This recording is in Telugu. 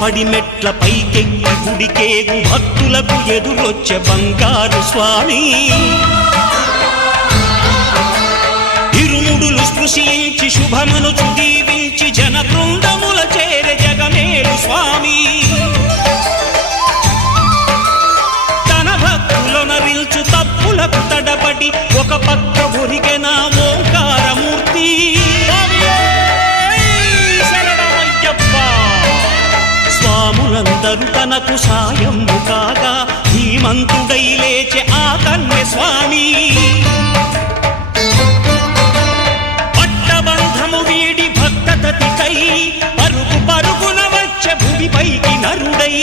పడిమెట్ల పైకెక్కి గుడికేగు భక్తులకు ఎదురొచ్చే బంగారు స్వామి ఇరుముడులు స్పృశించి శుభమనుచు దీవించి జన బృందముల చేరే జగమేలు స్వామి తన భక్తులొనరిల్చు తప్పులకు తడబడి ఒక పక్క ఒరిగెన ఓంకారమూర్తి స్వాములందరూ తనకు సాయము కాగా ధీమంతుడై లేచే ఆ కన్య స్వామి పట్టబంధము వీడి భక్తతతికై పరుగు పరుగున వచ్చే భూమిపైకి నరుడై